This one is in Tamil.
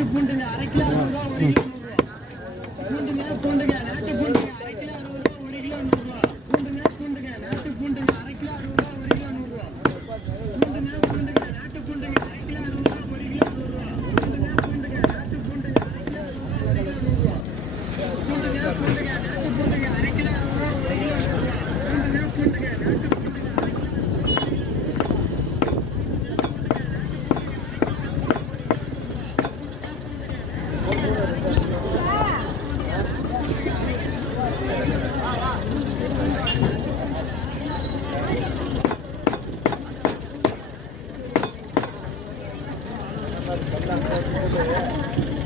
நாட்டு பூண்டுங்க அரை கிலோ 60 ரூபா, 1 கிலோ 100 ரூபா. பூண்டுங்க நாட்டு பூண்டுங்க அரை கிலோ 60 ரூபா, 1 கிலோ 100 ரூபா. பூண்டுங்க நாட்டு பூண்டுங்க அரை கிலோ 60 ரூபா, 1 கிலோ 100 ரூபா. பூண்டுங்க நாட்டு பூண்டுங்க அரை கிலோ 60 ரூபா, 1 கிலோ 100 ரூபா. பூண்டுங்க நாட்டு பூண்டுங்க அரை கிலோ 60 ரூபா, 1 கிலோ 100 ரூபா. பூண்டுங்க நாட்டு பூண்டுங்க அரை கிலோ 60 ரூபா, 1 கிலோ 100 ரூபா. பூண்டுங்க நாட்டு பூண்டுங்க Gracias.